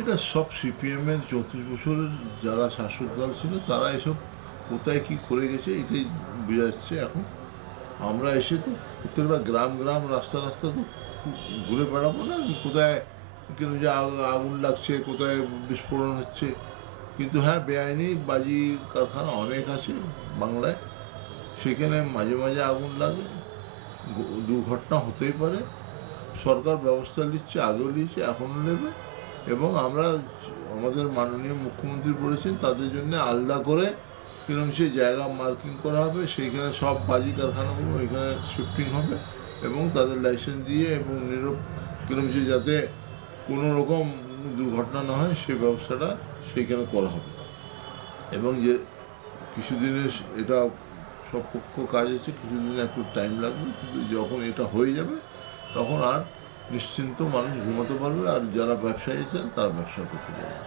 এটা সব সিপিএমের 34 বছরের যারা শাসক দল ছিল তারা এসব কোথায় কি করে গেছে এটাই বোঝাচ্ছে এখন। আমরা এসে তো প্রত্যেকটা গ্রাম গ্রাম রাস্তা রাস্তা তো ঘুরে বেড়াবো না কোথায় কেন যে আগুন লাগছে, কোথায় বিস্ফোরণ হচ্ছে। কিন্তু হ্যাঁ, বেআইনি বাজি কারখানা অনেক আছে বাংলায়, সেখানে মাঝে মাঝে আগুন লাগে, দুর্ঘটনা হতেই পারে। সরকার ব্যবস্থা নিচ্ছে, আগেও নিয়েছে, এখনও নেবে। এবং আমরা আমাদের মাননীয় মুখ্যমন্ত্রী বলেছেন তাদের জন্য আলাদা করে কিরম সেই জায়গা মার্কিং করা হবে, সেইখানে সব বাজি কারখানাগুলো ওইখানে শিফটিং হবে এবং তাদের লাইসেন্স দিয়ে এবং কিরম যে যাতে কোনো রকম দুর্ঘটনা না হয় সেই ব্যবস্থাটা সেইখানে করা হবে। এবং যে কিছুদিনের এটা সব পক্ষ কাজ আছে, কিছুদিন একটু টাইম লাগবে, কিন্তু যখন এটা হয়ে যাবে তখন আর নিশ্চিন্ত মানুষ ঘুমাতে পারবে, আর যারা ব্যবসায়ী আছেন তারা ব্যবসা করতে পারবে।